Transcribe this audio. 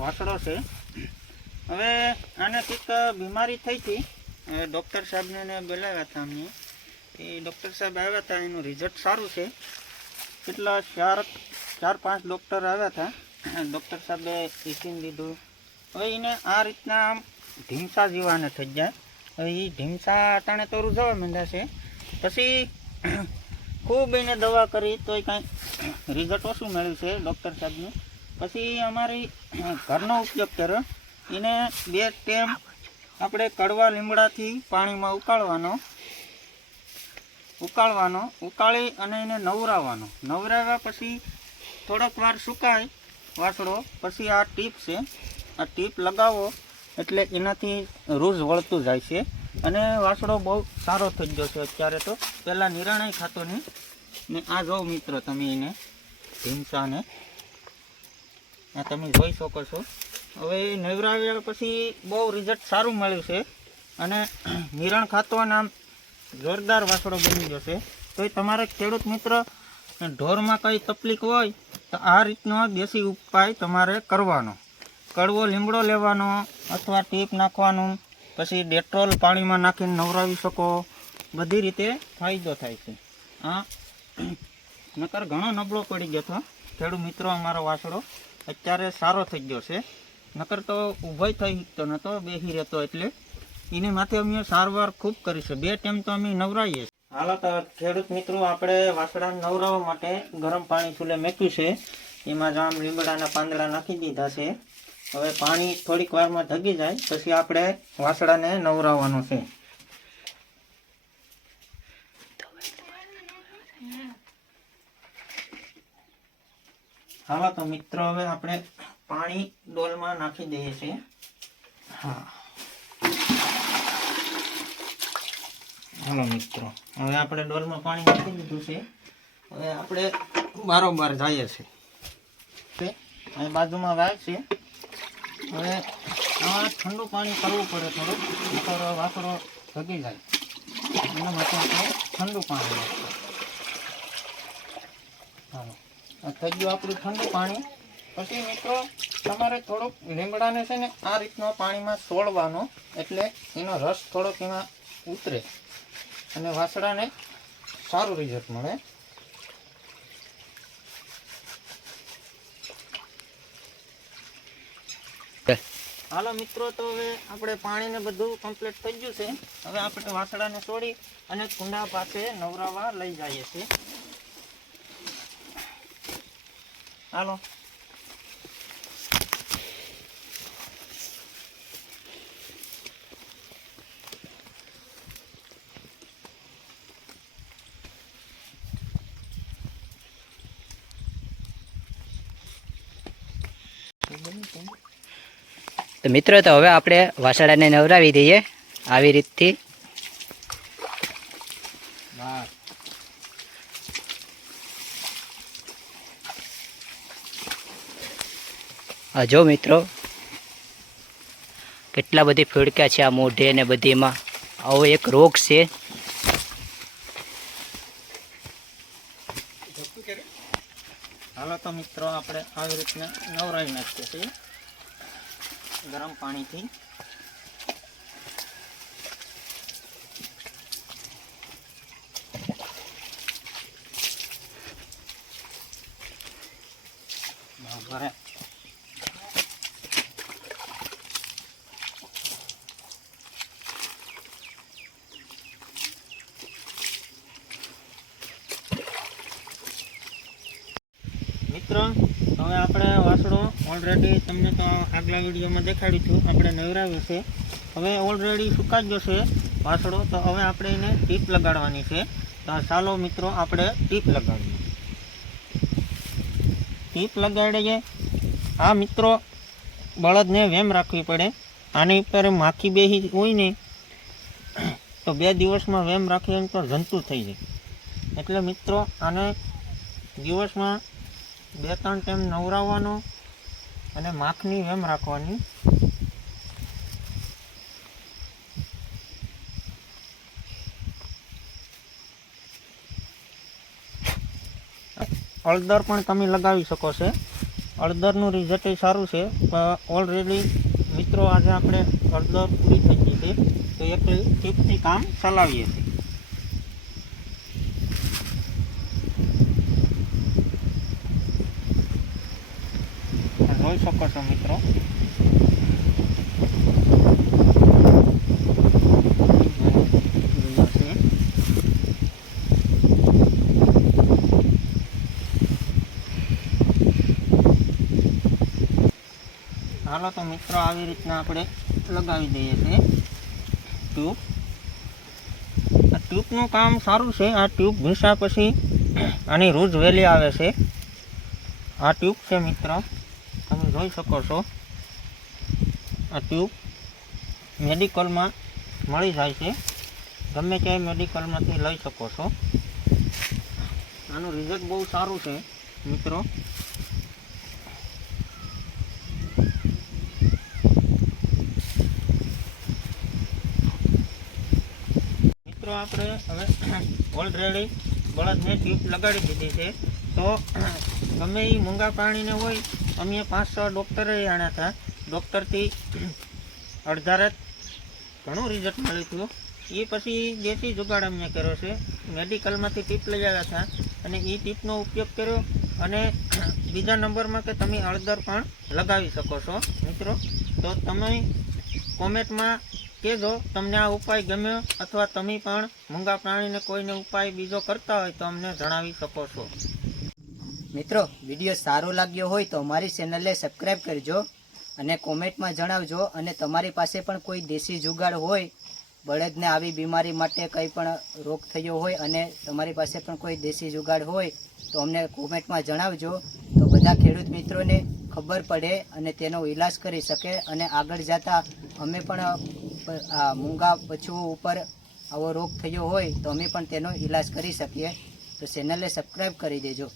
વાસળો છે। હવે આને કંઈક બીમારી થઈ હતી, ડૉક્ટર સાહેબને બોલાવ્યા હતા અમને, એ ડૉક્ટર સાહેબ આવ્યા હતા, એનું રિઝલ્ટ સારું છે। કેટલા 4-5 ડૉક્ટર આવ્યા હતા, ડૉક્ટર સાહેબે ઇસીન દીધું। હવે એને આ રીતના આમ ઢીમસા જીવાને થઈ જાય। હવે એ ઢીમસા અટાણે તો રૂઝાવા માંડ્યા છે। પછી ખૂબ એને દવા કરી તોય કાંઈ રિઝલ્ટ ઓછું મળ્યું છે ડૉક્ટર સાહેબને। પછી અમારી ઘરનો ઉપયોગ કર્યો, એને 2 ટાઈમ આપણે કડવા લીમડાથી પાણીમાં ઉકાળી અને એને નવરાવ્યા પછી થોડોક વાર સુકાય વાસળો, પછી આ ટીપ છે, આ ટીપ લગાવો એટલે એનાથી રૂઝ વળતું જાય છે અને વાસળો બહુ સારો થઈ ગયો છે અત્યારે। તો પહેલાં નિરાણાય ખાતો નહીં ને આ જો મિત્રો તમે એને ઢીમસાને આ તમે જોઈ શકો છો। હવે નવરાવ્યા પછી બહુ રિઝલ્ટ સારું મળ્યું છે અને નિરાણ ખાતો અને આમ જોરદાર વાસળો બની ગયો છે। તો એ તમારે ખેડૂત મિત્ર ઢોરમાં કંઈ તકલીફ હોય તો આ રીતનો દેશી ઉપાય તમારે કરવાનો। કડવો લીમડો લેવાનો અથવા ટીપ નાખવાનું, પછી ડેટ્રોલ પાણીમાં નાખીને નવરાવી શકો, બધી રીતે ફાયદો થાય છે। આ નકર ઘણો નબળો પડી ગયો હતો ખેડૂત મિત્રો, અમારો વાસળો અત્યારે સારો થઈ ગયો છે, નકર તો ઊભો થઈ શકતો નહોતો, બેસી રહેતો, એટલે એને માથે અમે સારવાર ખૂબ કરી છે। 2 ટાઈમ તો અમે નવરાવીએ। હાલો તો ખેડૂત મિત્રો, આપણે વાસળાને નવરાવવા માટે ગરમ પાણી ચૂલે મૂક્યું છે, એમાં જામ લીમડાના પાંદડા નાખી દીધા છે। હવે પાણી થોડીક વારમાં ધગી જાય પછી આપણે વાસળાને નવરાવવાનું છે। હાલો તો મિત્રો, હવે આપણે પાણી ડોલમાં નાખી દઈએ છીએ। હા, હાલો મિત્રો, હવે આપણે ડોલમાં પાણી નાખી દીધું છે। હવે આપણે બારોબાર જઈએ છીએ, અહીં બાજુમાં વાય છે। હવે આ ઠંડુ પાણી કરવું પડે થોડુંક, નકર વાસળો ભગી જાય, એના માટે આપણે ઠંડુ પાણી નાખીએ। હાલો, આ થઈ ગયું આપણું ઠંડુ પાણી। પછી મિત્રો તમારે થોડુંક લીમડાને છે ને આ રીતનો પાણીમાં સોળવાનો, એટલે એનો રસ થોડોક એમાં ઉતરે અને વાસળાને સારું રિઝલ્ટ મળે। હાલો મિત્રો, તો હવે આપણે પાણીને બધું કમ્પ્લીટ થઈ ગયું છે। હવે આપણે વાસળાને છોડી અને કુંડા પાસે નવરાવા લઈ જઈએ છીએ। હાલો, તો મિત્રો, તો હવે આપણે વાસળાને નવરાવી દઈએ આવી રીતથી। જો મિત્રો કેટલા બધી ફૂડક્યા છે આ મોઢે ને બધીમાં, આવો એક રોગ છે। હાલો તો મિત્રો, આપણે આવી રીતના નવરાવી નાખીએ છીએ ગરમ પાણીથી। મિત્રો, હવે આપણે વાસળો ઓલરેડી તમને તો આગલા વિડીયોમાં દેખાડ્યું હતું, આપણે નવરાવ્યું છે। હવે ઓલરેડી સુકાઈ ગયો છે વાસળો, તો હવે આપણે એને ટીપ લગાડવાની છે। તો ચાલો મિત્રો, આપણે ટીપ લગાડીએ। ટીપ લગાડીએ। આ મિત્રો બળદને વેમ રાખવી પડે, આની ઉપર માખી બેસી હોય ને તો 2 દિવસમાં વેમ રાખીએ તો જંતુ થઈ જાય, એટલે મિત્રો આને દિવસમાં 2-3 ટાઈમ નવરાવવાનો અને માખની વેમ રાખવાની। હળદર પણ તમે લગાવી શકો છો, હળદરનું રિઝલ્ટ સારું છે. ઓલરેડી મિત્રો આજે આપણે હળદર પૂરી થઈ ગઈ છે, તો એકલી ટીપથી કામ ચલાવીએ છીએ. જોઈ શકો છો મિત્રો, હાલો તો મિત્રો આવી રીતના આપણે લગાવી દઈએ છીએ ટ્યુબ. આ ટ્યુબનું કામ સારું છે. આ ટ્યુબ ઘૂસ્યા પછી આની રૂજ વહેલી આવે છે. આ ટ્યુબ છે મિત્રો, તમે જોઈ શકો છો. આ ટ્યુબ મેડિકલમાં મળી જાય છે, ગમે ક્યાંય મેડિકલમાંથી લઈ શકો છો. આનું રિઝલ્ટ બહુ સારું છે મિત્રો. મિત્રો આપણે હવે ઓલરેડી બળદને ટ્યુબ લગાડી દીધી છે. તો ગમે એ મૂંગા પ્રાણીને હોય, અમે 5-6 ડૉક્ટરે આણ્યા હતા. ડૉક્ટરથી અડધા રાત ઘણું રિઝલ્ટ મળ્યું હતું. એ પછી દેશી જુગાડ અમે કર્યો છે. મેડિકલમાંથી ટીપ લઈ આવ્યા હતા અને એ ટીપનો ઉપયોગ કર્યો. અને બીજા નંબરમાં કે તમે હળદર પણ લગાવી શકો છો મિત્રો. તો તમે કોમેન્ટમાં કહેજો તમને આ ઉપાય ગમ્યો, અથવા તમે પણ મૂંગા પ્રાણીને કોઈને ઉપાય બીજો કરતા હોય તો અમને જણાવી શકો છો. મિત્રો વિડીયો સારો લાગ્યો હોય તો અમારી ચેનલને સબસ્ક્રાઈબ કરજો અને કોમેન્ટમાં જણાવજો. અને તમારી પાસે પણ કોઈ દેશી જુગાડ હોય, બળદને આવી બીમારી માટે કંઈ પણ રોગ થયો હોય અને તમારી પાસે પણ કોઈ દેશી જુગાડ હોય તો અમને કોમેન્ટમાં જણાવજો. તો બધા ખેડૂત મિત્રોને ખબર પડે અને તેનો ઈલાજ કરી શકે. અને આગળ જતાં અમે પણ આ મૂંગા પશુઓ ઉપર આવો રોગ થયો હોય તો અમે પણ તેનો ઈલાજ કરી શકીએ. તો ચેનલને સબસ્ક્રાઈબ કરી દેજો.